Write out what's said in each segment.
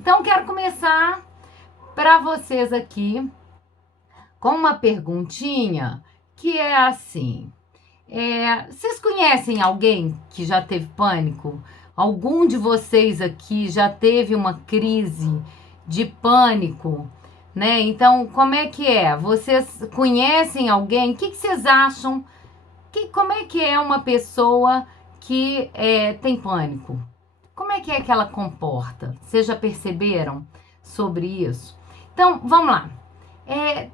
Então, quero começar para vocês aqui com uma perguntinha que é assim: vocês conhecem alguém que já teve pânico? Algum de vocês aqui já teve uma crise de pânico, né? Então, como é que é? Vocês conhecem alguém? O que vocês acham? Como é que é uma pessoa que tem pânico? Como é que ela comporta? Vocês já perceberam sobre isso? Então, vamos lá.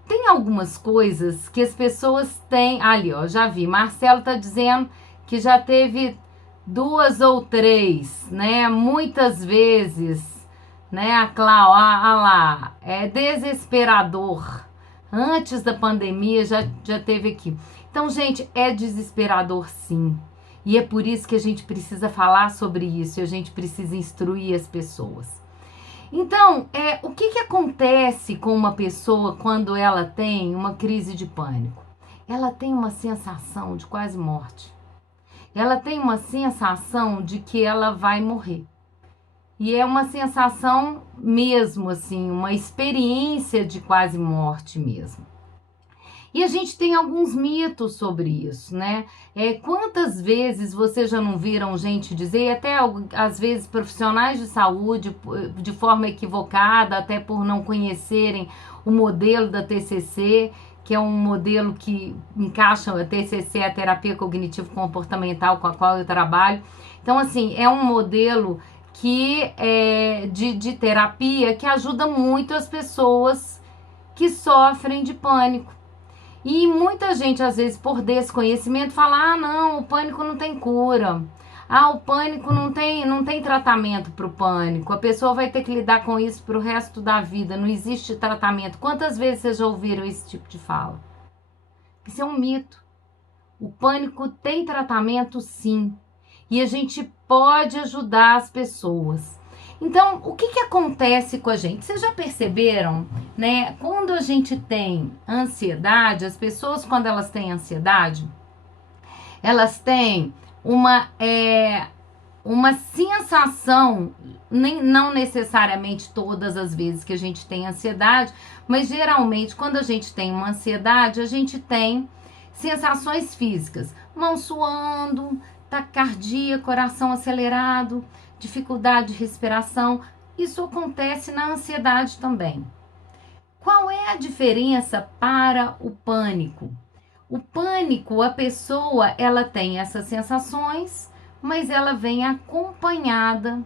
Tem algumas coisas que as pessoas têm. Ali, ó, já vi. Marcelo tá dizendo que já teve 2 ou 3, né? Muitas vezes, né? A Clau, lá, é desesperador. Antes da pandemia já teve aqui. Então, gente, é desesperador sim. E é por isso que a gente precisa falar sobre isso e a gente precisa instruir as pessoas. Então, o que acontece com uma pessoa quando ela tem uma crise de pânico? Ela tem uma sensação de quase morte. Ela tem uma sensação de que ela vai morrer. E é uma sensação mesmo, assim, uma experiência de quase morte mesmo. E a gente tem alguns mitos sobre isso, né? Quantas vezes vocês já não viram gente dizer, até às vezes profissionais de saúde, de forma equivocada, até por não conhecerem o modelo da TCC, que é um modelo que encaixa, a TCC é a terapia cognitivo-comportamental com a qual eu trabalho. Então, assim, é um modelo que de terapia que ajuda muito as pessoas que sofrem de pânico. E muita gente, às vezes, por desconhecimento, fala: ah, não, o pânico não tem cura. Ah, o pânico não tem tratamento para o pânico. A pessoa vai ter que lidar com isso para o resto da vida. Não existe tratamento. Quantas vezes vocês já ouviram esse tipo de fala? Isso é um mito. O pânico tem tratamento, sim. E a gente pode ajudar as pessoas. Então, o que acontece com a gente? Vocês já perceberam, né? Quando a gente tem ansiedade, as pessoas, quando elas têm ansiedade, elas têm uma sensação, não necessariamente todas as vezes que a gente tem ansiedade, mas geralmente quando a gente tem uma ansiedade, a gente tem sensações físicas, mão suando, taquicardia, coração acelerado, dificuldade de respiração. Isso acontece na ansiedade também. Qual é a diferença para o pânico? O pânico, a pessoa, ela tem essas sensações, mas ela vem acompanhada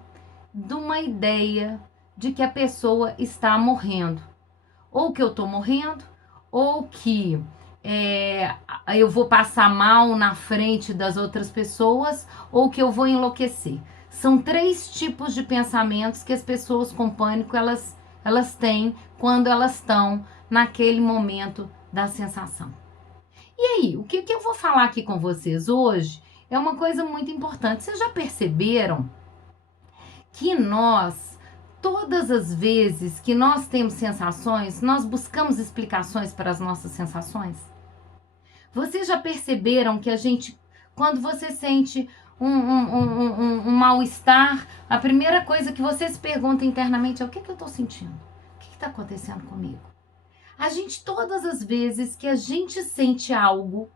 de uma ideia de que a pessoa está morrendo. Ou que eu estou morrendo, ou que eu vou passar mal na frente das outras pessoas, ou que eu vou enlouquecer. São 3 tipos de pensamentos que as pessoas com pânico elas têm quando elas estão naquele momento da sensação. E aí, o que eu vou falar aqui com vocês hoje é uma coisa muito importante. Vocês já perceberam que nós, todas as vezes que nós temos sensações, nós buscamos explicações para as nossas sensações? Vocês já perceberam que a gente, quando você sente um mal-estar, a primeira coisa que você se pergunta internamente é: o que eu estou sentindo? O que está acontecendo comigo? A gente, todas as vezes que a gente sente algo,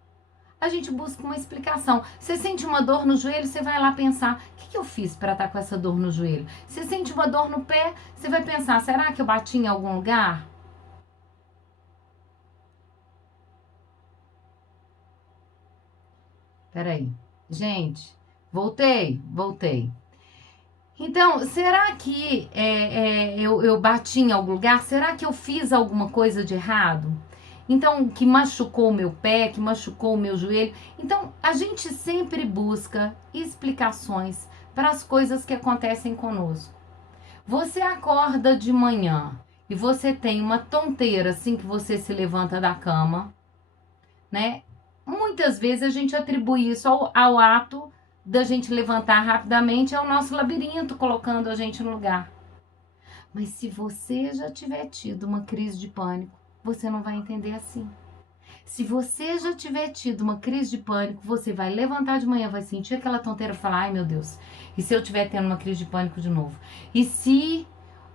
a gente busca uma explicação. Você sente uma dor no joelho, você vai lá pensar: o que eu fiz para estar com essa dor no joelho? Você sente uma dor no pé, você vai pensar: será que eu bati em algum lugar? Peraí. Gente, voltei. Então, será que eu bati em algum lugar? Será que eu fiz alguma coisa de errado? Então, que machucou o meu pé, que machucou o meu joelho. Então, a gente sempre busca explicações para as coisas que acontecem conosco. Você acorda de manhã e você tem uma tonteira assim que você se levanta da cama, né? Muitas vezes a gente atribui isso ao ato da gente levantar rapidamente, ao nosso labirinto colocando a gente no lugar. Mas se você já tiver tido uma crise de pânico, você não vai entender assim. Se você já tiver tido uma crise de pânico, você vai levantar de manhã, vai sentir aquela tonteira e falar: ai meu Deus, e se eu estiver tendo uma crise de pânico de novo? E se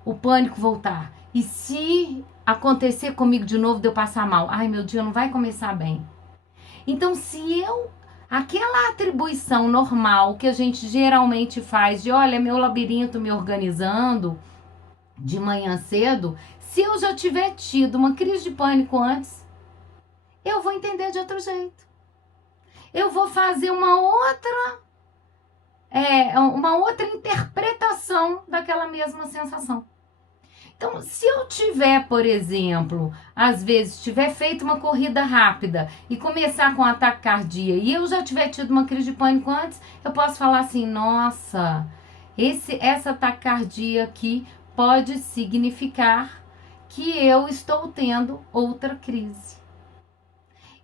o pânico voltar? E se acontecer comigo de novo de eu passar mal? Ai, meu dia não vai começar bem. Então, se eu aquela atribuição normal que a gente geralmente faz de, olha, meu labirinto me organizando de manhã cedo, se eu já tiver tido uma crise de pânico antes, eu vou entender de outro jeito. Eu vou fazer uma outra interpretação daquela mesma sensação. Então, se eu tiver, por exemplo, às vezes tiver feito uma corrida rápida e começar com um ataque cardíaco e eu já tiver tido uma crise de pânico antes, eu posso falar assim, nossa, essa taquicardia aqui pode significar que eu estou tendo outra crise.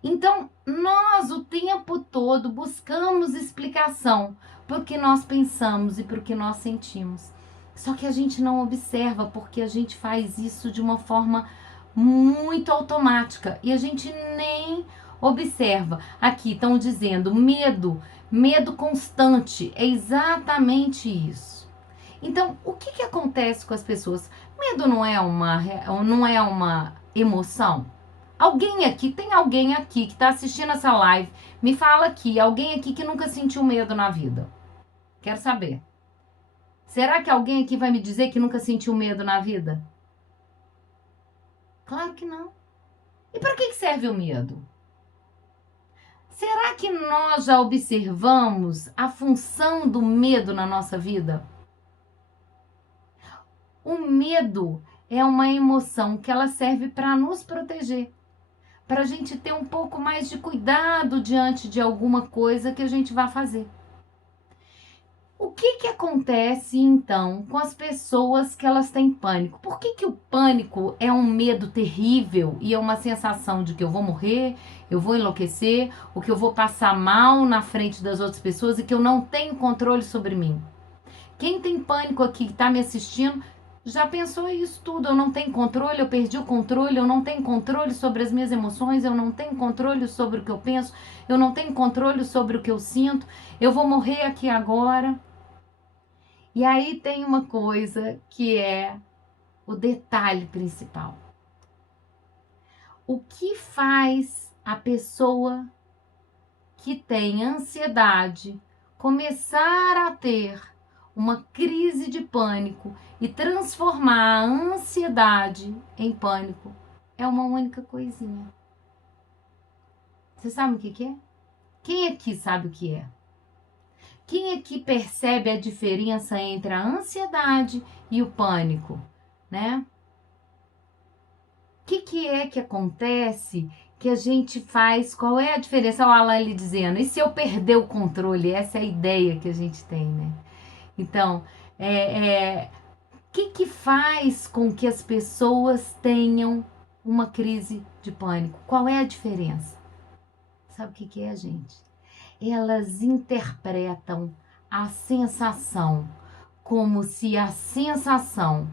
Então, nós o tempo todo buscamos explicação para o que nós pensamos e para o que nós sentimos. Só que a gente não observa porque a gente faz isso de uma forma muito automática e a gente nem observa. Aqui estão dizendo medo constante, é exatamente isso. Então, o que acontece com as pessoas? Medo não é uma emoção? Tem alguém aqui que está assistindo essa live, me fala aqui, alguém aqui que nunca sentiu medo na vida? Quero saber. Será que alguém aqui vai me dizer que nunca sentiu medo na vida? Claro que não. E para que serve o medo? Será que nós já observamos a função do medo na nossa vida? O medo é uma emoção que ela serve para nos proteger, para a gente ter um pouco mais de cuidado diante de alguma coisa que a gente vai fazer. O que acontece, então, com as pessoas que elas têm pânico? Por que o pânico é um medo terrível e é uma sensação de que eu vou morrer, eu vou enlouquecer, ou que eu vou passar mal na frente das outras pessoas e que eu não tenho controle sobre mim? Quem tem pânico aqui que está me assistindo, já pensou isso tudo? Eu não tenho controle, eu perdi o controle, eu não tenho controle sobre as minhas emoções, eu não tenho controle sobre o que eu penso, eu não tenho controle sobre o que eu sinto, eu vou morrer aqui agora. E aí tem uma coisa que é o detalhe principal. O que faz a pessoa que tem ansiedade começar a ter uma crise de pânico e transformar a ansiedade em pânico? É uma única coisinha. Você sabe o que é? Quem aqui sabe o que é? Quem aqui percebe a diferença entre a ansiedade e o pânico, né? O que é que acontece que a gente faz? Qual é a diferença? O Alan ali dizendo, e se eu perder o controle? Essa é a ideia que a gente tem, né? Então, o que faz com que as pessoas tenham uma crise de pânico? Qual é a diferença? Sabe o que é, gente? Elas interpretam a sensação como se a sensação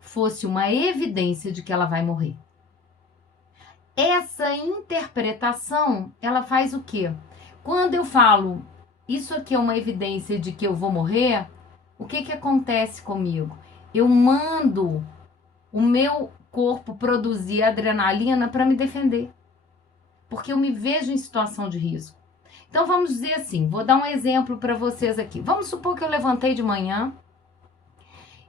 fosse uma evidência de que ela vai morrer. Essa interpretação, ela faz o quê? Quando eu falo, isso aqui é uma evidência de que eu vou morrer, o que acontece comigo? Eu mando o meu corpo produzir adrenalina para me defender, porque eu me vejo em situação de risco. Então, vamos dizer assim, vou dar um exemplo para vocês aqui. Vamos supor que eu levantei de manhã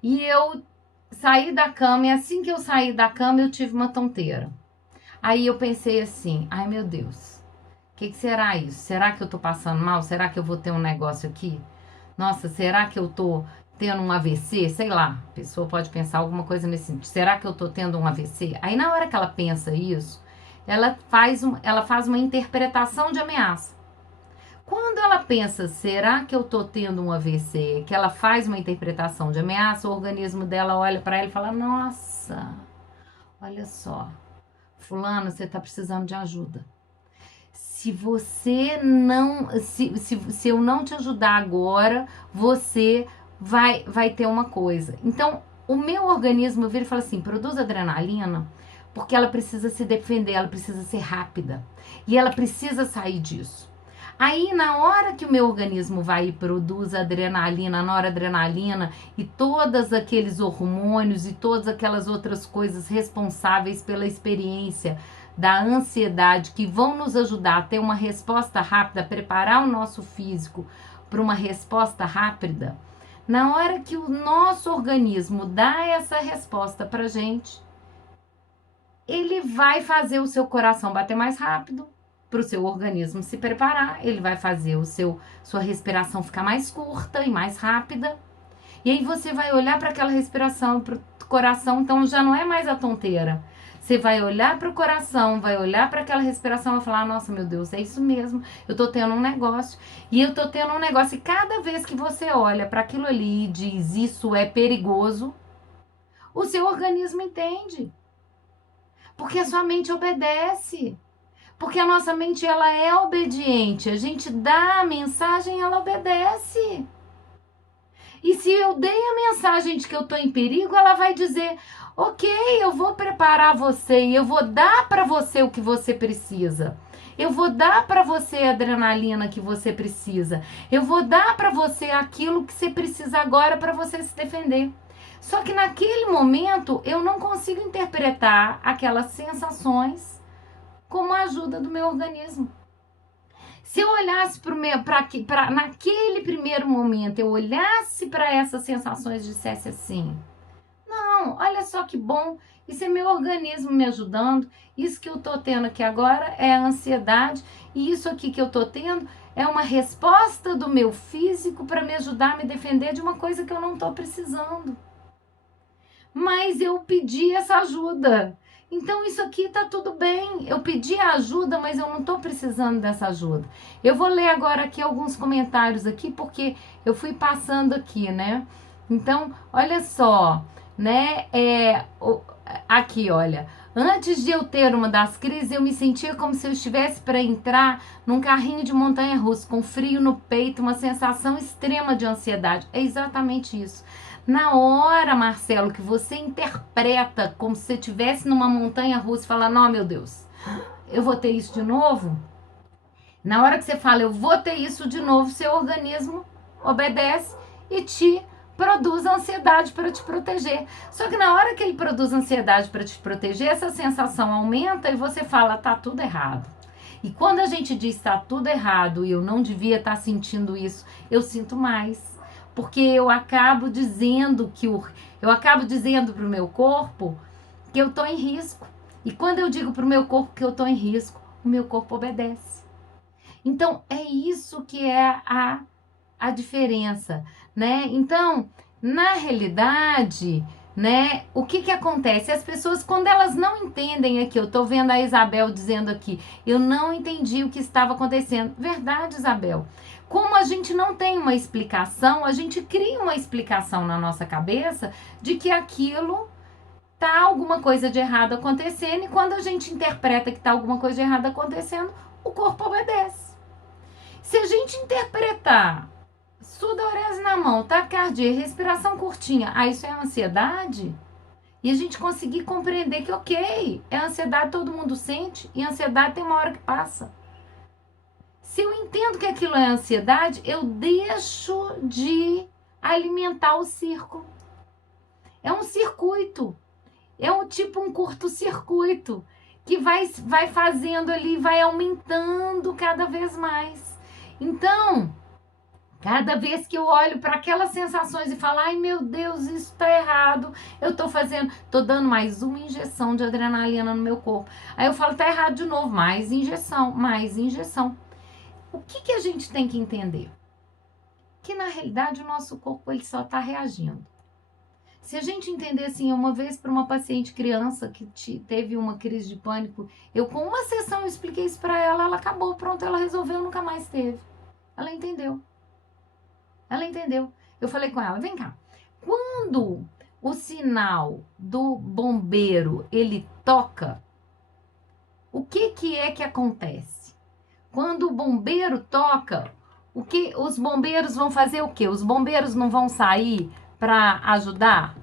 e eu saí da cama, e assim que eu saí da cama, eu tive uma tonteira. Aí eu pensei assim, ai meu Deus, o que será isso? Será que eu tô passando mal? Será que eu vou ter um negócio aqui? Nossa, será que eu tô tendo um AVC? Sei lá, a pessoa pode pensar alguma coisa nesse sentido. Será que eu tô tendo um AVC? Aí na hora que ela pensa isso, ela faz uma interpretação de ameaça. Quando ela pensa, será que eu tô tendo um AVC? Que ela faz uma interpretação de ameaça, o organismo dela olha para ela e fala, nossa, olha só, fulano, você tá precisando de ajuda. Se você não, se eu não te ajudar agora, você vai ter uma coisa. Então, o meu organismo vira e fala assim, produz adrenalina, porque ela precisa se defender, ela precisa ser rápida. E ela precisa sair disso. Aí, na hora que o meu organismo vai e produz adrenalina, noradrenalina e todos aqueles hormônios e todas aquelas outras coisas responsáveis pela experiência da ansiedade que vão nos ajudar a ter uma resposta rápida, preparar o nosso físico para uma resposta rápida, na hora que o nosso organismo dá essa resposta para gente, ele vai fazer o seu coração bater mais rápido, para o seu organismo se preparar, ele vai fazer sua respiração ficar mais curta e mais rápida. E aí você vai olhar para aquela respiração, para o coração, então já não é mais a tonteira. Você vai olhar para o coração, vai olhar para aquela respiração e vai falar, nossa, meu Deus, é isso mesmo, eu tô tendo um negócio. E eu tô tendo um negócio, e cada vez que você olha para aquilo ali e diz, isso é perigoso, o seu organismo entende. Porque a sua mente obedece. Porque a nossa mente, ela é obediente. A gente dá a mensagem, ela obedece. E se eu dei a mensagem de que eu estou em perigo, ela vai dizer, ok, eu vou preparar você e eu vou dar para você o que você precisa. Eu vou dar para você a adrenalina que você precisa. Eu vou dar para você aquilo que você precisa agora para você se defender. Só que naquele momento, eu não consigo interpretar aquelas sensações como a ajuda do meu organismo. Se eu olhasse para naquele primeiro momento, eu olhasse para essas sensações e dissesse assim, não, olha só que bom, isso é meu organismo me ajudando, isso que eu tô tendo aqui agora é a ansiedade, e isso aqui que eu tô tendo é uma resposta do meu físico para me ajudar a me defender de uma coisa que eu não tô precisando. Mas eu pedi essa ajuda. Então isso aqui tá tudo bem. Eu pedi a ajuda, mas eu não tô precisando dessa ajuda. Eu vou ler agora aqui alguns comentários aqui, porque eu fui passando aqui, né? Então, olha só, né? Aqui, olha. Antes de eu ter uma das crises, eu me sentia como se eu estivesse para entrar num carrinho de montanha-russa, com frio no peito, uma sensação extrema de ansiedade. É exatamente isso. Na hora, Marcelo, que você interpreta como se você estivesse numa montanha-russa e fala, não, meu Deus, eu vou ter isso de novo? Na hora que você fala, eu vou ter isso de novo, seu organismo obedece e te produz ansiedade para te proteger. Só que na hora que ele produz ansiedade para te proteger, essa sensação aumenta e você fala, tá tudo errado. E quando a gente diz tá tudo errado e eu não devia estar sentindo isso, eu sinto mais. Porque eu acabo dizendo para o meu corpo que eu estou em risco. E quando eu digo para o meu corpo que eu estou em risco, o meu corpo obedece. Então, é isso que é a diferença, né? Então, na realidade, né, o que acontece? As pessoas, quando elas não entendem aqui, eu tô vendo a Isabel dizendo aqui, eu não entendi o que estava acontecendo. Verdade, Isabel. Como a gente não tem uma explicação, a gente cria uma explicação na nossa cabeça de que aquilo tá alguma coisa de errado acontecendo, e quando a gente interpreta que tá alguma coisa de errado acontecendo, o corpo obedece. Se a gente interpretar sudorese na mão, taquicardia, respiração curtinha, isso é ansiedade, e a gente conseguir compreender que ok, é ansiedade, todo mundo sente, e ansiedade tem uma hora que passa. Se eu entendo que aquilo é ansiedade, eu deixo de alimentar o círculo. É um circuito. É um curto-circuito que vai fazendo ali, vai aumentando cada vez mais. Então, cada vez que eu olho para aquelas sensações e falo, ai meu Deus, isso tá errado, eu tô dando mais uma injeção de adrenalina no meu corpo. Aí eu falo, tá errado de novo, mais injeção, mais injeção. O que a gente tem que entender? Que na realidade o nosso corpo ele só está reagindo. Se a gente entender assim, uma vez para uma paciente criança que teve uma crise de pânico, eu com uma sessão eu expliquei isso para ela, ela acabou, pronto, ela resolveu, nunca mais teve. Ela entendeu. Ela entendeu. Eu falei com ela, vem cá, quando o sinal do bombeiro ele toca, o que é que acontece? Quando o bombeiro toca, os bombeiros vão fazer o quê? Os bombeiros não vão sair para ajudar?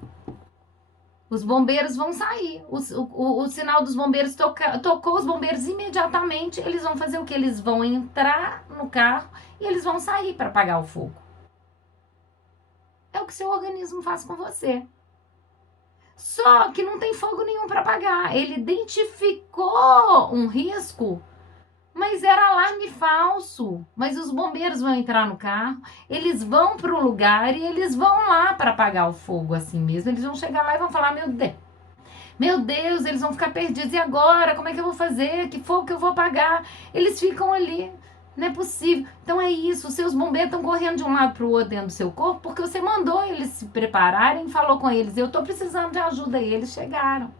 Os bombeiros vão sair. O sinal dos bombeiros tocou, os bombeiros imediatamente, eles vão fazer o que? Eles vão entrar no carro e eles vão sair para apagar o fogo. É o que seu organismo faz com você. Só que não tem fogo nenhum para apagar. Ele identificou um risco, mas era alarme falso. Mas os bombeiros vão entrar no carro, eles vão para o lugar e eles vão lá para apagar o fogo assim mesmo. Eles vão chegar lá e vão falar: meu Deus, eles vão ficar perdidos. E agora? Como é que eu vou fazer? Que fogo que eu vou apagar? Eles ficam ali. Não é possível. Então é isso. Os seus bombeiros estão correndo de um lado para o outro dentro do seu corpo porque você mandou eles se prepararem, falou com eles: eu estou precisando de ajuda. E eles chegaram.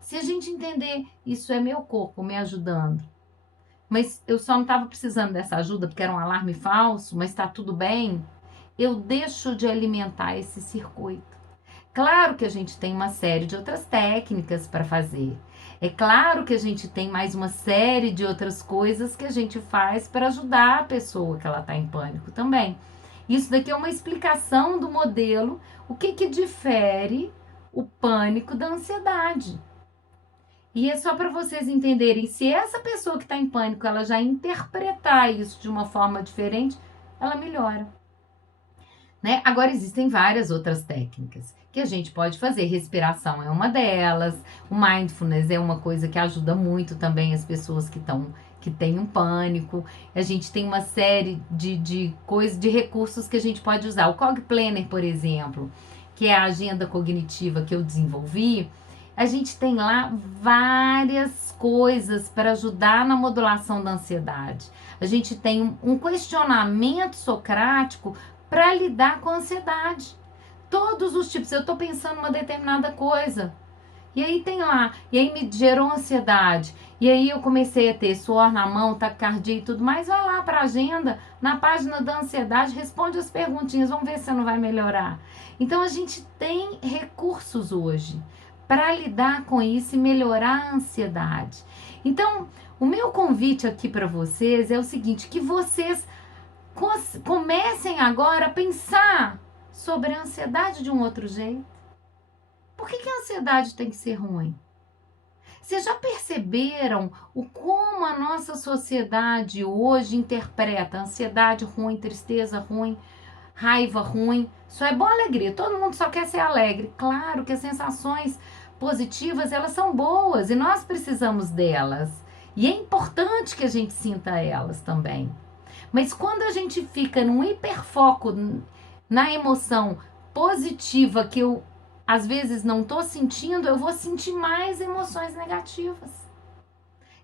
Se a gente entender, isso é meu corpo me ajudando. Mas eu só não estava precisando dessa ajuda porque era um alarme falso, mas está tudo bem. Eu deixo de alimentar esse circuito. Claro que a gente tem uma série de outras técnicas para fazer. É claro que a gente tem mais uma série de outras coisas que a gente faz para ajudar a pessoa que ela está em pânico também. Isso daqui é uma explicação do modelo, o que difere o pânico da ansiedade. E é só para vocês entenderem, se essa pessoa que está em pânico, ela já interpretar isso de uma forma diferente, ela melhora. Né? Agora existem várias outras técnicas que a gente pode fazer. Respiração é uma delas, o mindfulness é uma coisa que ajuda muito também as pessoas que têm um pânico. A gente tem uma série de coisas, de recursos que a gente pode usar. O Cog Planner, por exemplo, que é a agenda cognitiva que eu desenvolvi, a gente tem lá várias coisas para ajudar na modulação da ansiedade. A gente tem um questionamento socrático para lidar com a ansiedade. Todos os tipos. Eu estou pensando uma determinada coisa. E aí tem lá. E aí me gerou ansiedade. E aí eu comecei a ter suor na mão, taquicardia e tudo mais. Vai lá para a agenda, na página da ansiedade, responde as perguntinhas. Vamos ver se não vai melhorar. Então a gente tem recursos hoje para lidar com isso e melhorar a ansiedade. Então, o meu convite aqui para vocês é o seguinte, que vocês comecem agora a pensar sobre a ansiedade de um outro jeito. Por que a ansiedade tem que ser ruim? Vocês já perceberam como a nossa sociedade hoje interpreta ansiedade ruim, tristeza ruim, raiva ruim? Só é boa alegria, todo mundo só quer ser alegre. Claro que as sensações positivas, elas são boas e nós precisamos delas. E é importante que a gente sinta elas também. Mas quando a gente fica num hiperfoco na emoção positiva que eu às vezes não estou sentindo, eu vou sentir mais emoções negativas.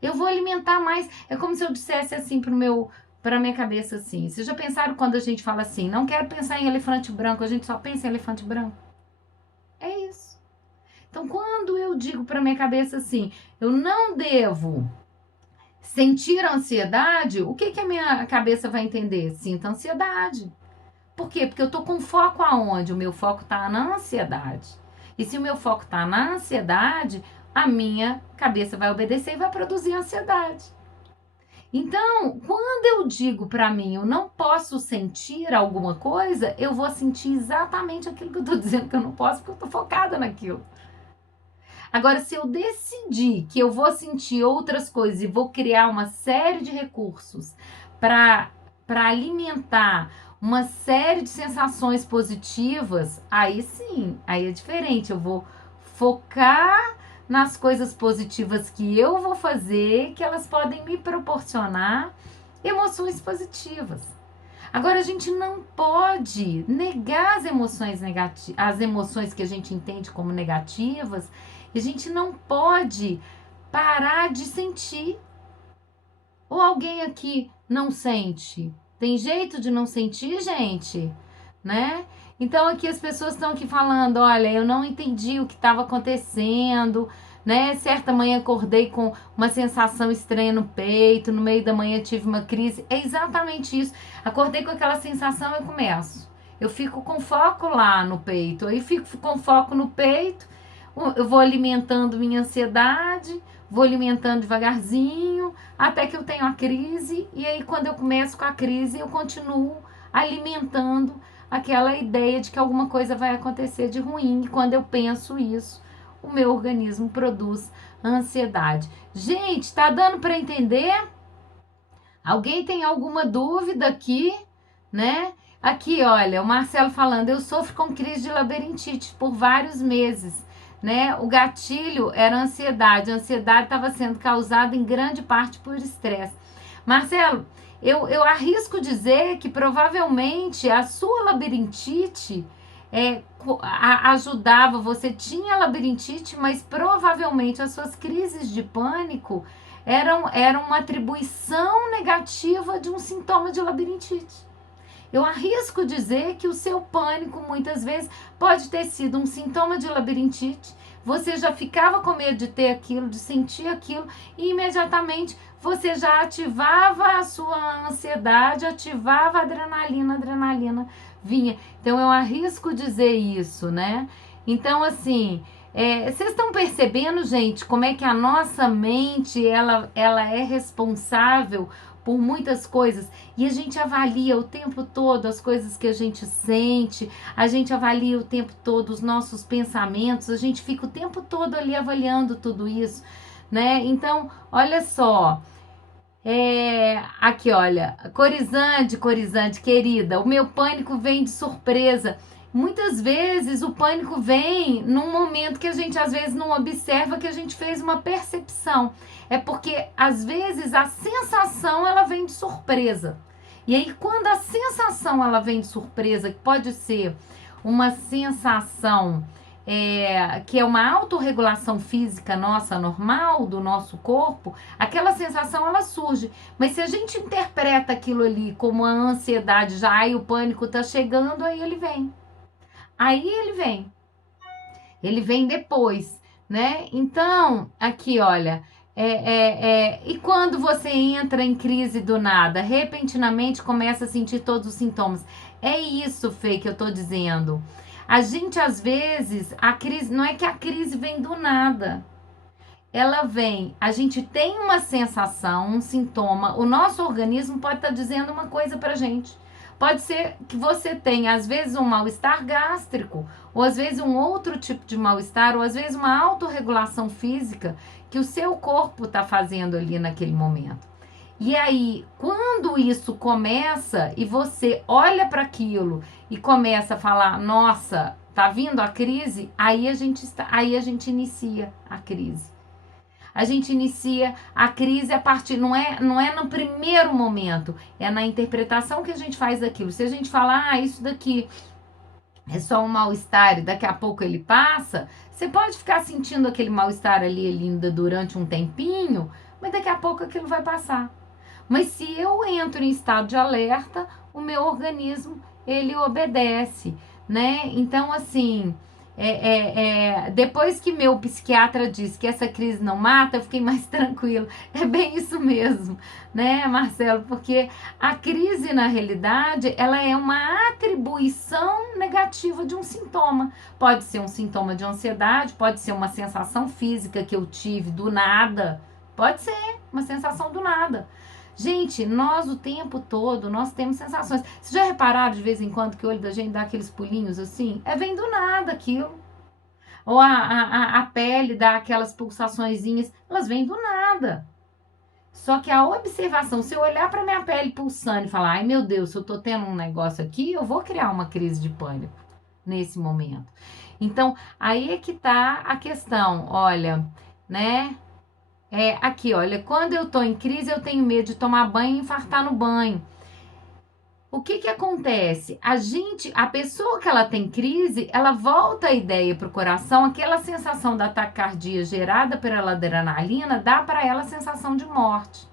Eu vou alimentar mais. É como se eu dissesse assim para minha cabeça assim. Vocês já pensaram quando a gente fala assim, não quero pensar em elefante branco, a gente só pensa em elefante branco? É isso. Então quando eu digo para minha cabeça assim, eu não devo sentir ansiedade, o que a minha cabeça vai entender? Sinta ansiedade. Por quê? Porque eu tô com foco aonde? O meu foco tá na ansiedade. E se o meu foco tá na ansiedade, a minha cabeça vai obedecer e vai produzir ansiedade. Então, quando eu digo para mim, eu não posso sentir alguma coisa, eu vou sentir exatamente aquilo que eu tô dizendo que eu não posso, porque eu tô focada naquilo. Agora, se eu decidir que eu vou sentir outras coisas e vou criar uma série de recursos para alimentar uma série de sensações positivas, aí sim, aí é diferente. Eu vou focar nas coisas positivas que eu vou fazer, que elas podem me proporcionar emoções positivas. Agora, a gente não pode negar as emoções negativas, as emoções que a gente entende como negativas. A gente não pode parar de sentir. Ou alguém aqui não sente? Tem jeito de não sentir, gente? Né? Então aqui as pessoas estão aqui falando, olha, eu não entendi o que estava acontecendo, né? Certa manhã acordei com uma sensação estranha no peito, no meio da manhã tive uma crise. É exatamente isso. Acordei com aquela sensação e eu começo. Eu fico com foco lá no peito, aí fico com foco no peito, eu vou alimentando minha ansiedade, vou alimentando devagarzinho, até que eu tenho a crise, e aí quando eu começo com a crise, eu continuo alimentando aquela ideia de que alguma coisa vai acontecer de ruim. E quando eu penso isso, o meu organismo produz ansiedade. Gente, tá dando para entender? Alguém tem alguma dúvida aqui, né? Aqui, olha, o Marcelo falando, eu sofro com crise de labirintite por vários meses, né? O gatilho era ansiedade. A ansiedade estava sendo causada em grande parte por estresse. Marcelo, eu arrisco dizer que provavelmente a sua labirintite ajudava, você tinha labirintite, mas provavelmente as suas crises de pânico eram uma atribuição negativa de um sintoma de labirintite. Eu arrisco dizer que o seu pânico muitas vezes pode ter sido um sintoma de labirintite. Você já ficava com medo de ter aquilo, de sentir aquilo, e imediatamente você já ativava a sua ansiedade, ativava a adrenalina vinha. Então eu arrisco dizer isso, né? Então, assim, vocês estão percebendo, gente, como é que a nossa mente ela é responsável por muitas coisas e a gente avalia o tempo todo as coisas que a gente sente, a gente avalia o tempo todo os nossos pensamentos, a gente fica o tempo todo ali avaliando tudo isso, né? Então, olha só, aqui, olha, Corizante, querida, o meu pânico vem de surpresa. Muitas vezes o pânico vem num momento que a gente às vezes não observa que a gente fez uma percepção. É porque às vezes a sensação ela vem de surpresa. E aí quando a sensação ela vem de surpresa, que pode ser uma sensação que é uma autorregulação física nossa normal do nosso corpo, aquela sensação ela surge. Mas se a gente interpreta aquilo ali como a ansiedade, já aí o pânico tá chegando, aí ele vem. Aí ele vem depois, né? Então, aqui, olha, e quando você entra em crise do nada, repentinamente começa a sentir todos os sintomas. É isso, Fê, que eu tô dizendo. A gente, às vezes, a crise, não é que a crise vem do nada. Ela vem, a gente tem uma sensação, um sintoma, o nosso organismo pode estar dizendo uma coisa pra gente. Pode ser que você tenha, às vezes, um mal-estar gástrico, ou às vezes um outro tipo de mal-estar, ou às vezes uma autorregulação física que o seu corpo está fazendo ali naquele momento. E aí, quando isso começa e você olha para aquilo e começa a falar, nossa, tá vindo a crise, aí a gente inicia a crise. A gente inicia a crise a partir, não é no primeiro momento, é na interpretação que a gente faz daquilo. Se a gente falar, isso daqui é só um mal-estar e daqui a pouco ele passa, você pode ficar sentindo aquele mal-estar ali ainda durante um tempinho, mas daqui a pouco aquilo vai passar. Mas se eu entro em estado de alerta, o meu organismo, ele obedece, né? Então, assim, depois que meu psiquiatra disse que essa crise não mata, eu fiquei mais tranquilo. É bem isso mesmo, né, Marcelo? Porque a crise, na realidade, ela é uma atribuição negativa de um sintoma. Pode ser um sintoma de ansiedade, pode ser uma sensação física que eu tive do nada, pode ser uma sensação do nada. Gente, nós o tempo todo, nós temos sensações. Vocês já repararam de vez em quando que o olho da gente dá aqueles pulinhos assim? Vem do nada aquilo. Ou a pele dá aquelas pulsaçõezinhas, elas vêm do nada. Só que a observação, se eu olhar para minha pele pulsando e falar, ai meu Deus, se eu tô tendo um negócio aqui, eu vou criar uma crise de pânico nesse momento. Então, aí é que tá a questão, olha, né? Aqui, olha, quando eu tô em crise, eu tenho medo de tomar banho e infartar no banho. O que que acontece? A pessoa que ela tem crise, ela volta a ideia pro coração, aquela sensação da taquicardia gerada pela adrenalina, dá para ela a sensação de morte.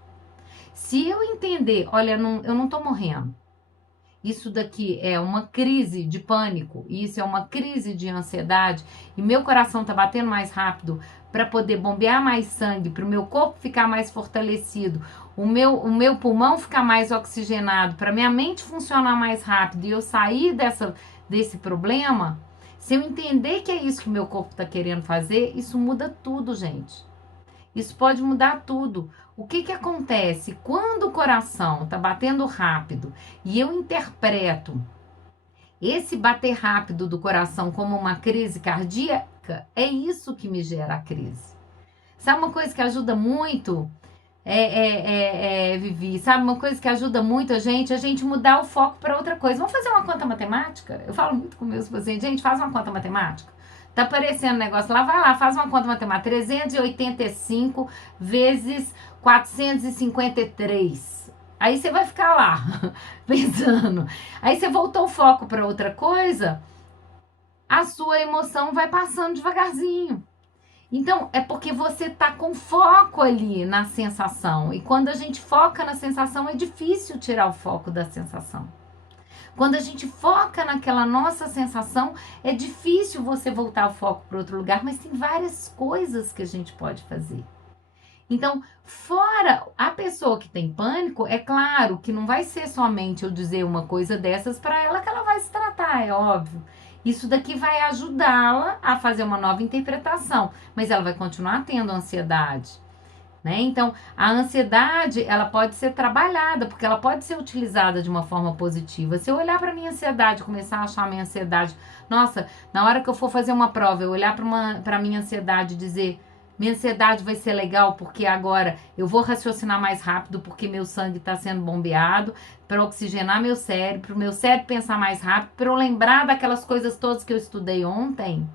Se eu entender, olha, eu não tô morrendo. Isso daqui é uma crise de pânico, isso é uma crise de ansiedade, e meu coração tá batendo mais rápido para poder bombear mais sangue, para o meu corpo ficar mais fortalecido, o meu pulmão ficar mais oxigenado, para minha mente funcionar mais rápido e eu sair desse problema. Se eu entender que é isso que o meu corpo está querendo fazer, isso muda tudo, gente. Isso pode mudar tudo. O que que acontece? Quando o coração está batendo rápido e eu interpreto Esse bater rápido do coração como uma crise cardíaca, é isso que me gera a crise. Sabe uma coisa que ajuda muito? Vivi, sabe uma coisa que ajuda muito a gente mudar o foco para outra coisa. Vamos fazer uma conta matemática? Eu falo muito com meus pacientes, gente, faz uma conta matemática. Tá aparecendo negócio lá, vai lá, faz uma conta matemática. 385 vezes 453. Aí você vai ficar lá, pensando. Aí você voltou o foco para outra coisa, a sua emoção vai passando devagarzinho. Então, é porque você tá com foco ali na sensação. E quando a gente foca na sensação, é difícil tirar o foco da sensação. Quando a gente foca naquela nossa sensação, é difícil você voltar o foco para outro lugar, mas tem várias coisas que a gente pode fazer. Então, fora a pessoa que tem pânico, é claro que não vai ser somente eu dizer uma coisa dessas para ela que ela vai se tratar, é óbvio. Isso daqui vai ajudá-la a fazer uma nova interpretação, mas ela vai continuar tendo ansiedade, né? Então, a ansiedade, ela pode ser trabalhada, porque ela pode ser utilizada de uma forma positiva. Se eu olhar para minha ansiedade, começar a achar minha ansiedade, nossa, na hora que eu for fazer uma prova, eu olhar para minha ansiedade e dizer, minha ansiedade vai ser legal porque agora eu vou raciocinar mais rápido porque meu sangue está sendo bombeado para oxigenar meu cérebro pensar mais rápido, para eu lembrar daquelas coisas todas que eu estudei ontem.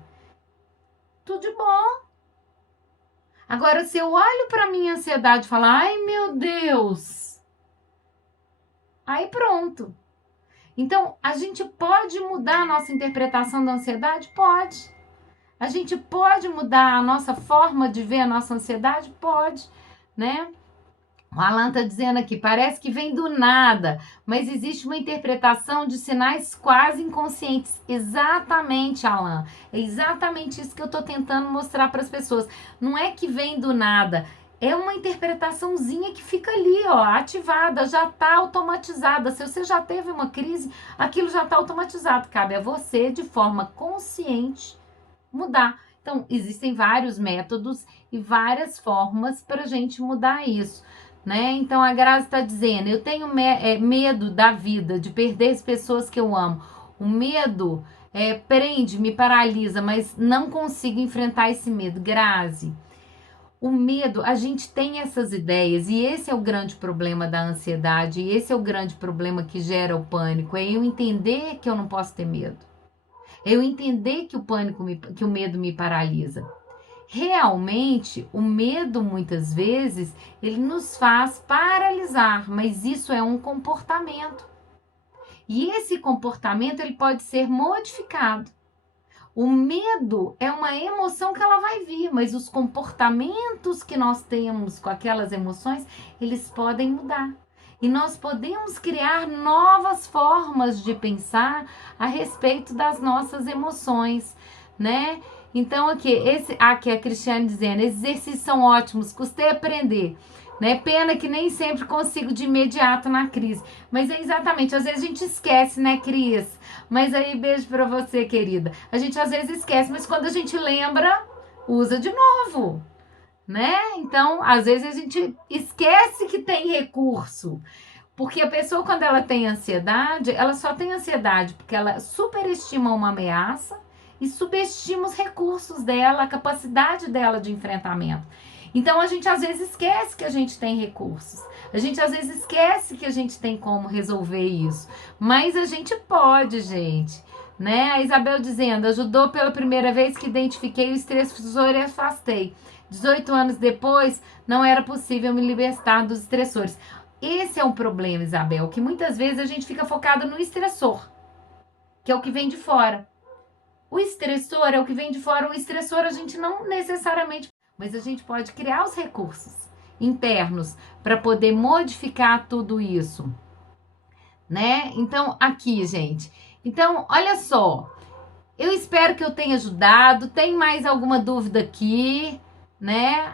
Tudo de bom. Agora, se eu olho para minha ansiedade e falo, ai meu Deus, aí pronto. Então, a gente pode mudar a nossa interpretação da ansiedade? Pode. A gente pode mudar a nossa forma de ver a nossa ansiedade? Pode, né? O Alan tá dizendo aqui, parece que vem do nada, mas existe uma interpretação de sinais quase inconscientes. Exatamente, Alan. É exatamente isso que eu tô tentando mostrar para as pessoas. Não é que vem do nada, é uma interpretaçãozinha que fica ali, ó, ativada, já tá automatizada. Se você já teve uma crise, aquilo já tá automatizado. Cabe a você, de forma consciente, mudar. Então, existem vários métodos e várias formas para a gente mudar isso, né? Então, a Grazi está dizendo, eu tenho medo da vida, de perder as pessoas que eu amo. O medo prende, me paralisa, mas não consigo enfrentar esse medo. Grazi, o medo, a gente tem essas ideias e esse é o grande problema da ansiedade, e esse é o grande problema que gera o pânico, é eu entender que eu não posso ter medo. Eu entender que que o medo me paralisa. Realmente, o medo, muitas vezes, ele nos faz paralisar, mas isso é um comportamento. E esse comportamento, ele pode ser modificado. O medo é uma emoção que ela vai vir, mas os comportamentos que nós temos com aquelas emoções, eles podem mudar. E nós podemos criar novas formas de pensar a respeito das nossas emoções, né? Então, aqui a Cristiane dizendo, esses exercícios são ótimos, custei aprender, né? Pena que nem sempre consigo de imediato na crise. Mas é exatamente, às vezes a gente esquece, né, Cris? Mas aí, beijo pra você, querida. A gente às vezes esquece, mas quando a gente lembra, usa de novo, né? Então, às vezes a gente esquece que tem recurso. Porque a pessoa, quando ela tem ansiedade, ela só tem ansiedade porque ela superestima uma ameaça e subestima os recursos dela, a capacidade dela de enfrentamento. Então, a gente às vezes esquece que a gente tem recursos. A gente às vezes esquece que a gente tem como resolver isso. Mas a gente pode, gente. Né? A Isabel dizendo, ajudou pela primeira vez que identifiquei o estressor e afastei. 18 anos depois, não era possível me libertar dos estressores. Esse é um problema, Isabel, que muitas vezes a gente fica focado no estressor, que é o que vem de fora. O estressor é o que vem de fora. O estressor a gente não necessariamente, mas a gente pode criar os recursos internos para poder modificar tudo isso, né? Então, aqui, gente. Então, olha só. Eu espero que eu tenha ajudado. Tem mais alguma dúvida aqui, né?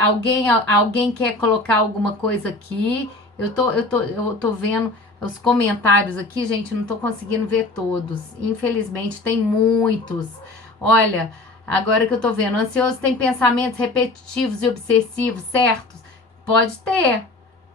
Alguém quer colocar alguma coisa aqui? Eu tô vendo os comentários aqui, gente, não tô conseguindo ver todos. Infelizmente, tem muitos. Olha, agora que eu tô vendo, ansioso tem pensamentos repetitivos e obsessivos, certos? Pode ter.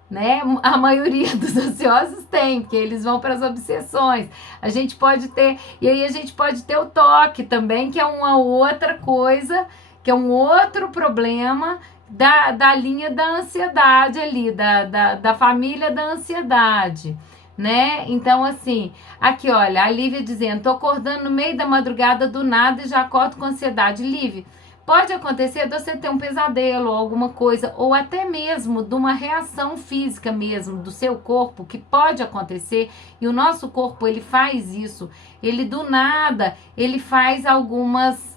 né? A maioria dos ansiosos tem, porque eles vão para as obsessões. A gente pode ter, e aí a gente pode ter o toque também, que é uma outra coisa, que é um outro problema da linha da ansiedade ali, da família da ansiedade, né? Então, assim, aqui, olha, a Lívia dizendo, tô acordando no meio da madrugada do nada e já acordo com ansiedade. Lívia, pode acontecer de você ter um pesadelo ou alguma coisa, ou até mesmo de uma reação física mesmo do seu corpo, que pode acontecer, e o nosso corpo, ele faz isso. Ele, do nada, ele faz algumas...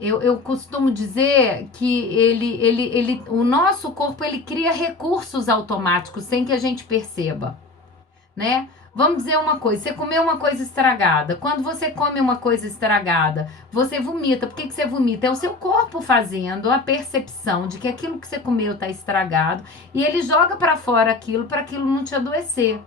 eu costumo dizer que o nosso corpo, ele cria recursos automáticos sem que a gente perceba, né? Vamos dizer uma coisa, você comeu uma coisa estragada. Quando você come uma coisa estragada, você vomita. Por que você vomita? É o seu corpo fazendo a percepção de que aquilo que você comeu está estragado e ele joga para fora aquilo para aquilo não te adoecer.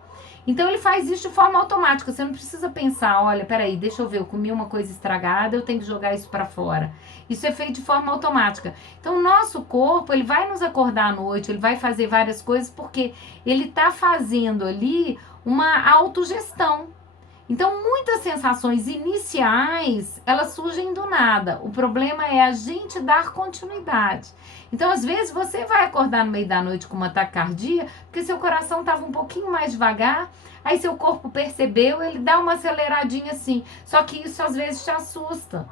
Então ele faz isso de forma automática. Você não precisa pensar, olha, peraí, deixa eu ver, eu comi uma coisa estragada, eu tenho que jogar isso para fora. Isso é feito de forma automática. Então o nosso corpo, ele vai nos acordar à noite, ele vai fazer várias coisas porque ele está fazendo ali uma autogestão. Então, muitas sensações iniciais, elas surgem do nada. O problema é a gente dar continuidade. Então, às vezes, você vai acordar no meio da noite com uma taquicardia, porque seu coração estava um pouquinho mais devagar, aí seu corpo percebeu, ele dá uma aceleradinha assim. Só que isso, às vezes, te assusta,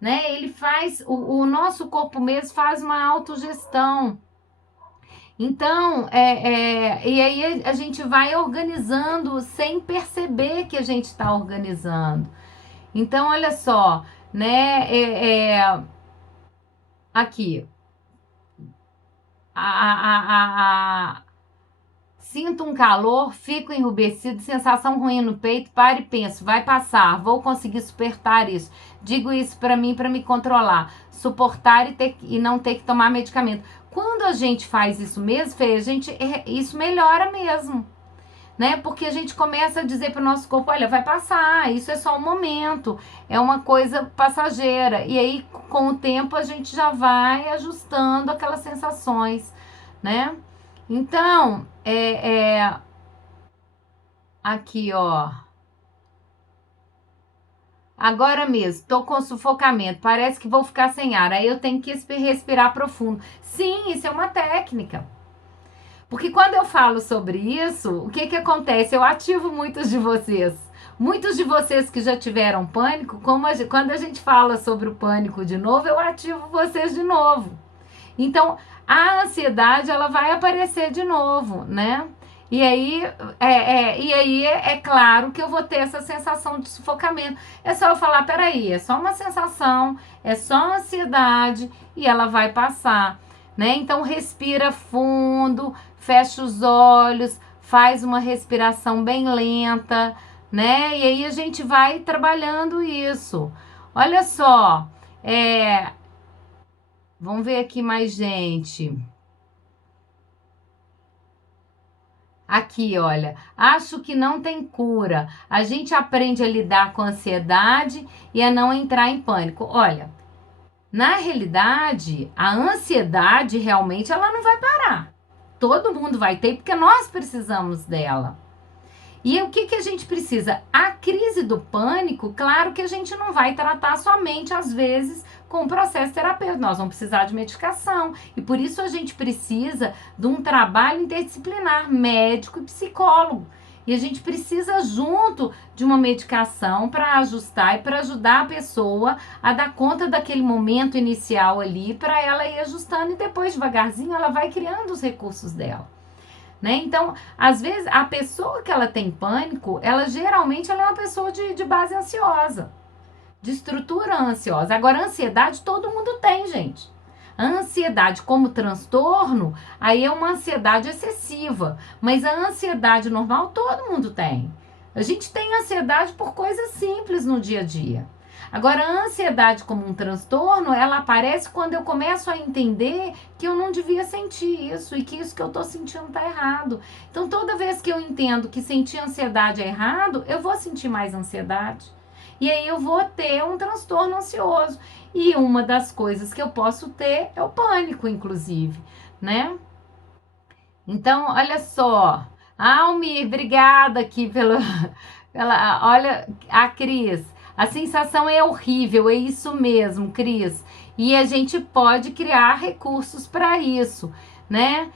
né? Ele faz, o nosso corpo mesmo faz uma autogestão. Então, e aí a gente vai organizando sem perceber que a gente está organizando. Então, olha só, né? Aqui, a, sinto um calor, fico enrubescido, sensação ruim no peito, paro e penso, vai passar, vou conseguir suportar isso. Digo isso para mim, para me controlar, suportar e não ter que tomar medicamento. Quando a gente faz isso mesmo, Fê, isso melhora mesmo, né? Porque a gente começa a dizer para o nosso corpo, olha, vai passar, isso é só um momento, é uma coisa passageira. E aí, com o tempo, a gente já vai ajustando aquelas sensações, né? Então, aqui, ó. Agora mesmo, tô com sufocamento, parece que vou ficar sem ar, aí eu tenho que respirar profundo. Sim, isso é uma técnica. Porque quando eu falo sobre isso, o que acontece? Eu ativo muitos de vocês. Muitos de vocês que já tiveram pânico, quando a gente fala sobre o pânico de novo, eu ativo vocês de novo. Então, a ansiedade, ela vai aparecer de novo, né? E aí, é claro que eu vou ter essa sensação de sufocamento. É só eu falar, peraí, é só uma sensação, é só ansiedade e ela vai passar, né? Então, respira fundo, fecha os olhos, faz uma respiração bem lenta, né? E aí a gente vai trabalhando isso. Olha só, vamos ver aqui mais gente. Aqui, olha, acho que não tem cura. A gente aprende a lidar com a ansiedade e a não entrar em pânico. Olha, na realidade, a ansiedade realmente ela não vai parar. Todo mundo vai ter porque nós precisamos dela. E o que a gente precisa? A crise do pânico, claro que a gente não vai tratar somente, às vezes, com o processo terapêutico. Nós vamos precisar de medicação. E por isso a gente precisa de um trabalho interdisciplinar, médico e psicólogo. E a gente precisa junto de uma medicação para ajustar e para ajudar a pessoa a dar conta daquele momento inicial ali, para ela ir ajustando e depois, devagarzinho, ela vai criando os recursos dela. Né? Então, às vezes, a pessoa que ela tem pânico, ela geralmente ela é uma pessoa de base ansiosa, de estrutura ansiosa. Agora, a ansiedade todo mundo tem, gente. A ansiedade como transtorno, aí é uma ansiedade excessiva. Mas a ansiedade normal todo mundo tem. A gente tem ansiedade por coisas simples no dia a dia. Agora, a ansiedade como um transtorno, ela aparece quando eu começo a entender que eu não devia sentir isso e que isso que eu tô sentindo tá errado. Então, toda vez que eu entendo que sentir ansiedade é errado, eu vou sentir mais ansiedade. E aí eu vou ter um transtorno ansioso. E uma das coisas que eu posso ter é o pânico, inclusive, né? Então, olha só. Almir, obrigada aqui olha, a Cris. A sensação é horrível, é isso mesmo, Cris. E a gente pode criar recursos para isso, né?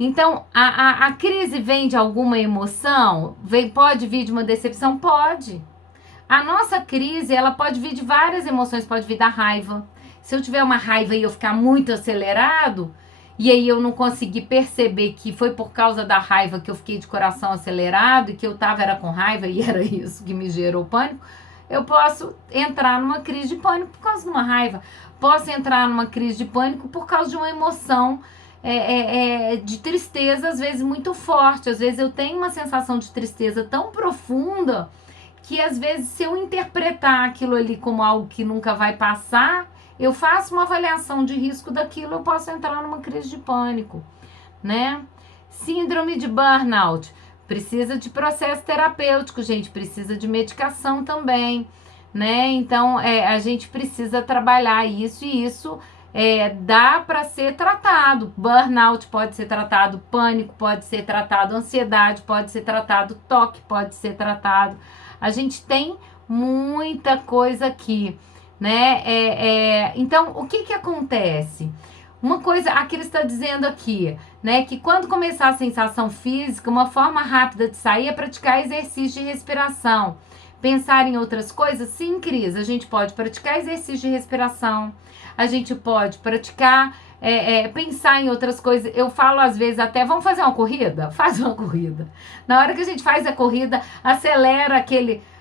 Então, a crise vem de alguma emoção? Pode vir de uma decepção? Pode. A nossa crise, ela pode vir de várias emoções, pode vir da raiva. Se eu tiver uma raiva e eu ficar muito acelerado, e aí eu não consegui perceber que foi por causa da raiva que eu fiquei de coração acelerado e que eu tava era com raiva e era isso que me gerou pânico, eu posso entrar numa crise de pânico por causa de uma raiva. Posso entrar numa crise de pânico por causa de uma emoção de tristeza, às vezes muito forte. Às vezes eu tenho uma sensação de tristeza tão profunda que às vezes se eu interpretar aquilo ali como algo que nunca vai passar, eu faço uma avaliação de risco daquilo, eu posso entrar numa crise de pânico, né? Síndrome de burnout. Precisa de processo terapêutico, gente, precisa de medicação também, né? Então, a gente precisa trabalhar isso e isso dá para ser tratado. Burnout pode ser tratado, pânico pode ser tratado, ansiedade pode ser tratado, toque pode ser tratado. A gente tem muita coisa aqui, né? Então, o que acontece? Uma coisa, aqui ele está dizendo aqui, né, que quando começar a sensação física, uma forma rápida de sair é praticar exercício de respiração. Pensar em outras coisas? Sim, Cris, a gente pode praticar exercício de respiração, a gente pode praticar, pensar em outras coisas. Eu falo às vezes até, vamos fazer uma corrida? Faz uma corrida. Na hora que a gente faz a corrida, acelera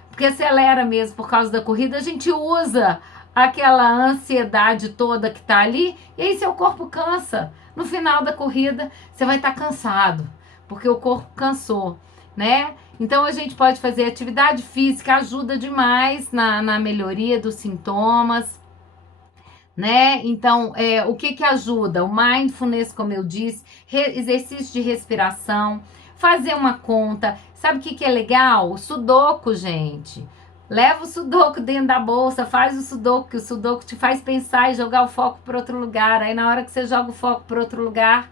porque acelera mesmo por causa da corrida, a gente usa aquela ansiedade toda que tá ali, e aí seu corpo cansa. No final da corrida, você vai estar cansado, porque o corpo cansou, né? Então a gente pode fazer atividade física, ajuda demais na melhoria dos sintomas, né? Então, o que ajuda? O mindfulness, como eu disse, exercício de respiração, fazer uma conta. Sabe o que é legal? O sudoku, gente. Leva o sudoku dentro da bolsa, faz o sudoku, que o sudoku te faz pensar e jogar o foco para outro lugar. Aí na hora que você joga o foco para outro lugar,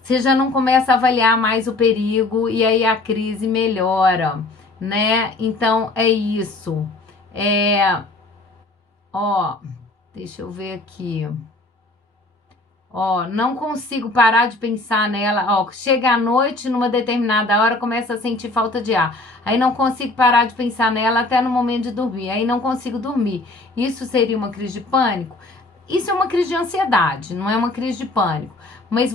você já não começa a avaliar mais o perigo e aí a crise melhora, né? Então é isso. Ó, deixa eu ver aqui. Ó, não consigo parar de pensar nela. Ó, chega à noite, numa determinada hora, começa a sentir falta de ar. Aí não consigo parar de pensar nela até no momento de dormir. Aí não consigo dormir. Isso seria uma crise de pânico? Isso é uma crise de ansiedade, não é uma crise de pânico. Mas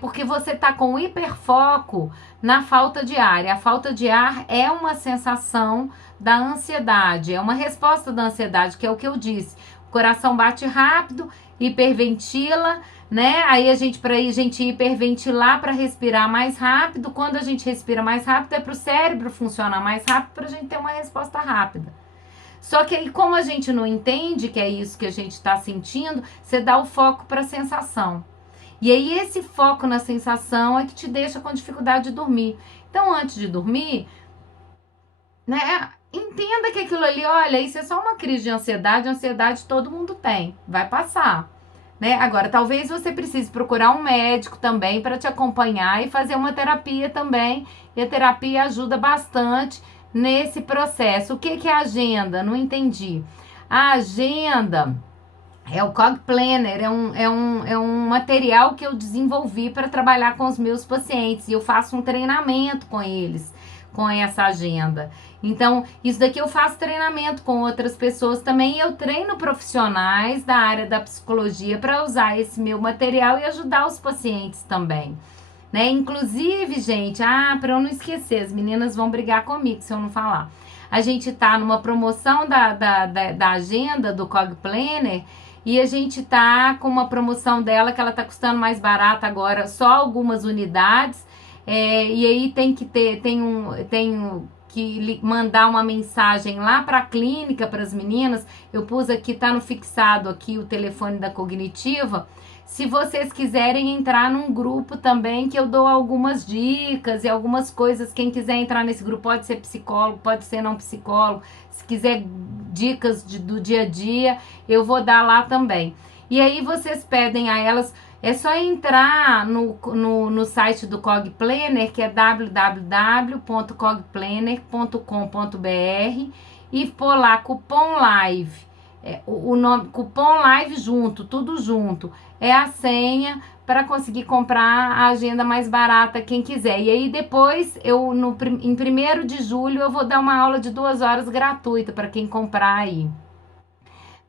porque você tá com hiperfoco na falta de ar. E a falta de ar é uma sensação da ansiedade, é uma resposta da ansiedade, que é o que eu disse. O coração bate rápido, hiperventila, né? Aí pra gente hiperventilar para respirar mais rápido. Quando a gente respira mais rápido, é para o cérebro funcionar mais rápido para a gente ter uma resposta rápida. Só que aí, como a gente não entende que é isso que a gente está sentindo, você dá o foco para a sensação. E aí, esse foco na sensação é que te deixa com dificuldade de dormir. Então, antes de dormir, né? Entenda que aquilo ali, olha, isso é só uma crise de ansiedade. Ansiedade todo mundo tem, vai passar. Né? Agora, talvez você precise procurar um médico também para te acompanhar e fazer uma terapia também. E a terapia ajuda bastante nesse processo. O que é agenda? Não entendi. A agenda é o Cog Planner, é um material que eu desenvolvi para trabalhar com os meus pacientes. E eu faço um treinamento com eles, com essa agenda. Então, isso daqui eu faço treinamento com outras pessoas também. E eu treino profissionais da área da psicologia para usar esse meu material e ajudar os pacientes também. Né? Inclusive, gente, para eu não esquecer, as meninas vão brigar comigo se eu não falar. A gente tá numa promoção da agenda do Cog Planner e a gente tá com uma promoção dela que ela tá custando mais barata agora, só algumas unidades. E aí tem que mandar uma mensagem lá para a clínica, para as meninas. Eu pus aqui, tá no fixado aqui o telefone da Cognitiva. Se vocês quiserem entrar num grupo também, que eu dou algumas dicas e algumas coisas. Quem quiser entrar nesse grupo pode ser psicólogo, pode ser não psicólogo. Se quiser dicas do dia a dia, eu vou dar lá também. E aí vocês pedem a elas, É só entrar no site do Cog Planner, que é www.cogplanner.com.br, e pôr lá cupom live. O nome cupom live junto, tudo junto. É a senha para conseguir comprar a agenda mais barata, quem quiser. E aí depois, em 1º de julho, eu vou dar uma aula de 2 horas gratuita para quem comprar aí.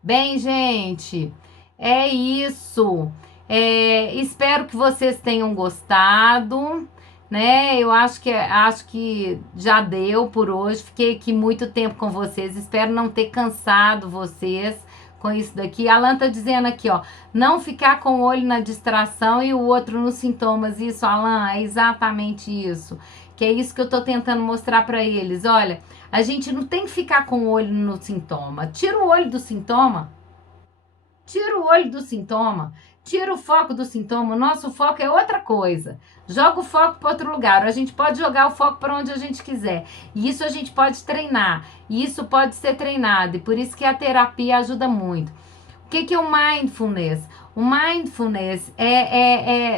Bem, gente, é isso. Espero que vocês tenham gostado, né? Eu acho que já deu por hoje. Fiquei aqui muito tempo com vocês. Espero não ter cansado vocês com isso daqui. A Alan tá dizendo aqui, ó, não ficar com o olho na distração e o outro nos sintomas. Isso, Alan, é exatamente isso. Que é isso que eu tô tentando mostrar para eles. Olha, a gente não tem que ficar com o olho no sintoma. Tira o olho do sintoma. Tira o olho do sintoma. Tira o foco do sintoma. O nosso foco é outra coisa. Joga o foco para outro lugar. A gente pode jogar o foco para onde a gente quiser. E isso a gente pode treinar. E isso pode ser treinado. E por isso que a terapia ajuda muito. O que é o mindfulness? O mindfulness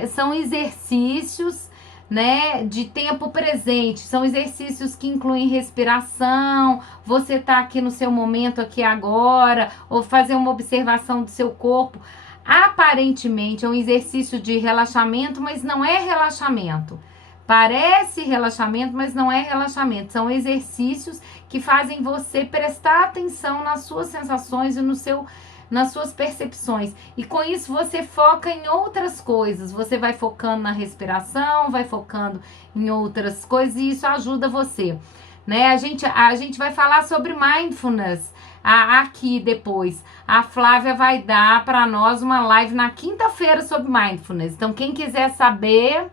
são exercícios, né, de tempo presente. São exercícios que incluem respiração, você tá aqui no seu momento, aqui agora, ou fazer uma observação do seu corpo. Aparentemente é um exercício de relaxamento, mas não é relaxamento. Parece relaxamento, mas não é relaxamento. São exercícios que fazem você prestar atenção nas suas sensações e nas suas percepções. E com isso você foca em outras coisas. Você vai focando na respiração, vai focando em outras coisas e isso ajuda você, né? A gente vai falar sobre mindfulness aqui depois. A Flávia vai dar para nós uma live na quinta-feira sobre mindfulness. Então quem quiser saber,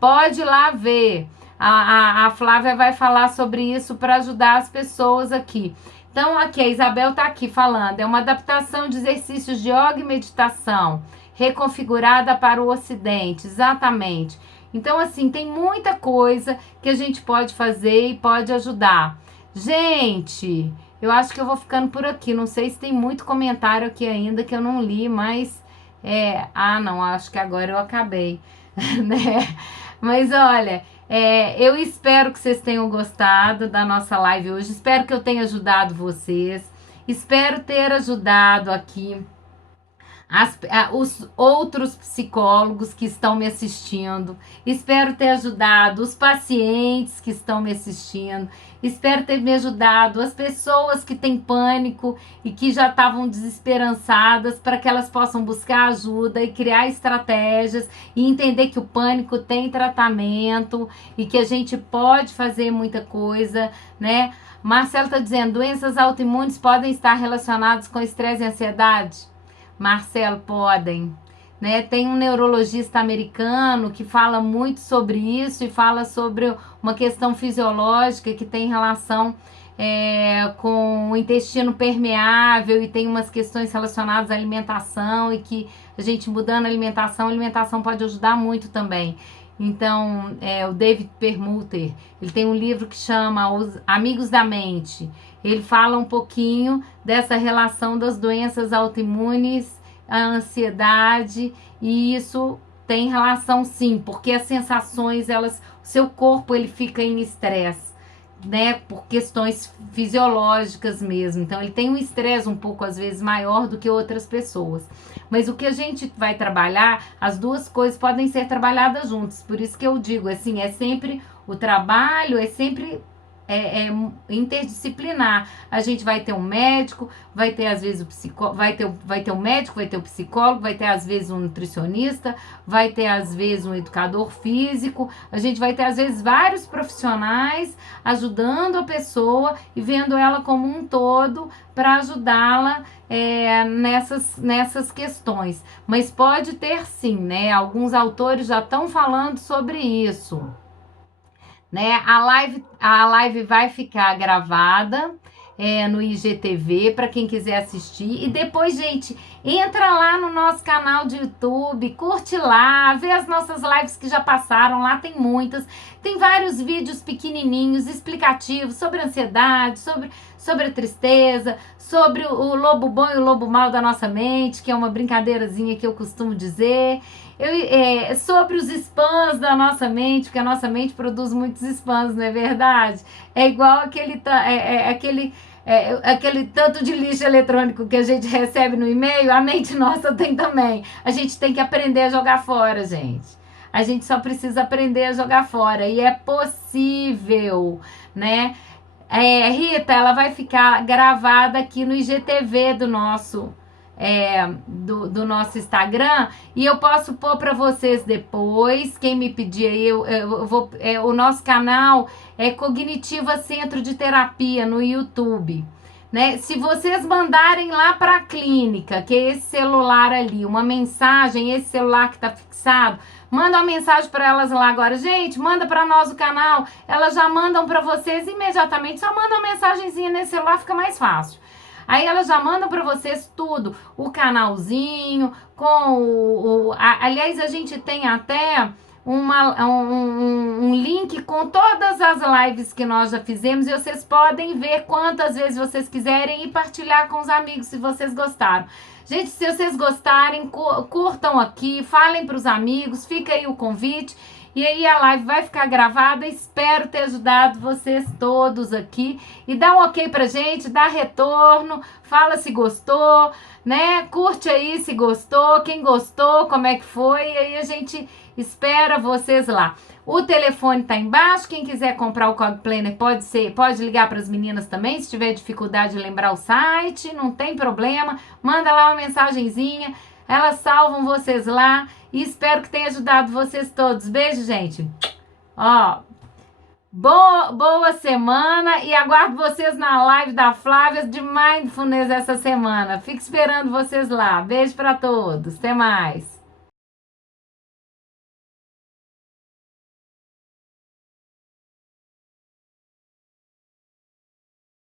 pode ir lá ver. A Flávia vai falar sobre isso para ajudar as pessoas aqui. Então, aqui, a Isabel tá aqui falando, é uma adaptação de exercícios de yoga e meditação, reconfigurada para o ocidente, exatamente. Então, assim, tem muita coisa que a gente pode fazer e pode ajudar. Gente, eu acho que eu vou ficando por aqui, não sei se tem muito comentário aqui ainda que eu não li, mas, não, acho que agora eu acabei, né? Mas, olha... eu espero que vocês tenham gostado da nossa live hoje. Espero que eu tenha ajudado vocês. Espero ter ajudado aqui os outros psicólogos que estão me assistindo. Espero ter ajudado os pacientes que estão me assistindo. Espero ter me ajudado as pessoas que têm pânico e que já estavam desesperançadas para que elas possam buscar ajuda e criar estratégias e entender que o pânico tem tratamento e que a gente pode fazer muita coisa, né? Marcelo está dizendo, doenças autoimunes podem estar relacionadas com estresse e ansiedade? Marcelo, podem, né? Tem um neurologista americano que fala muito sobre isso e fala sobre uma questão fisiológica que tem relação com o intestino permeável e tem umas questões relacionadas à alimentação e que a gente mudando a alimentação pode ajudar muito também. Então, o David Perlmutter, ele tem um livro que chama Os Amigos da Mente. Ele fala um pouquinho dessa relação das doenças autoimunes, a ansiedade, e isso tem relação sim, porque as sensações, o seu corpo ele fica em estresse, né, por questões fisiológicas mesmo. Então ele tem um estresse um pouco às vezes maior do que outras pessoas. Mas o que a gente vai trabalhar, as duas coisas podem ser trabalhadas juntas. Por isso que eu digo assim, sempre o trabalho é sempre interdisciplinar. A gente vai ter um médico, vai ter às vezes o psicólogo, vai ter um médico, vai ter o psicólogo, vai ter às vezes um nutricionista, vai ter às vezes um educador físico, a gente vai ter às vezes vários profissionais ajudando a pessoa e vendo ela como um todo para ajudá-la nessas questões. Mas pode ter sim, né? Alguns autores já estão falando sobre isso. Né? A live vai ficar gravada no IGTV para quem quiser assistir. E depois, gente, entra lá no nosso canal de YouTube, curte lá, vê as nossas lives que já passaram, lá tem muitas. Tem vários vídeos pequenininhos, explicativos sobre ansiedade, sobre a tristeza, sobre o lobo bom e o lobo mau da nossa mente, que é uma brincadeirazinha que eu costumo dizer. Sobre os spams da nossa mente, porque a nossa mente produz muitos spams, não é verdade? É igual aquele tanto de lixo eletrônico que a gente recebe no e-mail, a mente nossa tem também. A gente tem que aprender a jogar fora, gente. A gente só precisa aprender a jogar fora. E é possível, né? Rita, ela vai ficar gravada aqui no IGTV do nosso Instagram, e eu posso pôr para vocês depois. Quem me pedir aí, eu vou. O nosso canal é Cognitiva Centro de Terapia no YouTube. Né? Se vocês mandarem lá para a clínica, que é esse celular ali, uma mensagem, esse celular que está fixado, manda uma mensagem para elas lá agora. Gente, manda para nós o canal. Elas já mandam para vocês imediatamente. Só manda uma mensagenzinha nesse celular, fica mais fácil. Aí elas já mandam para vocês tudo, o canalzinho, aliás, a gente tem até um link com todas as lives que nós já fizemos, e vocês podem ver quantas vezes vocês quiserem e partilhar com os amigos se vocês gostaram. Gente, se vocês gostarem, curtam aqui, falem para os amigos, fica aí o convite. E aí a live vai ficar gravada. Espero ter ajudado vocês todos aqui. E dá um ok pra gente, dá retorno, fala se gostou, né? Curte aí se gostou, quem gostou, como é que foi. E aí a gente espera vocês lá. O telefone tá embaixo. Quem quiser comprar o Cog Planner pode ligar para as meninas também. Se tiver dificuldade de lembrar o site, não tem problema. Manda lá uma mensagenzinha. Elas salvam vocês lá. E espero que tenha ajudado vocês todos. Beijo, gente. Ó, boa semana. E aguardo vocês na live da Flávia de Mindfulness essa semana. Fico esperando vocês lá. Beijo para todos. Até mais.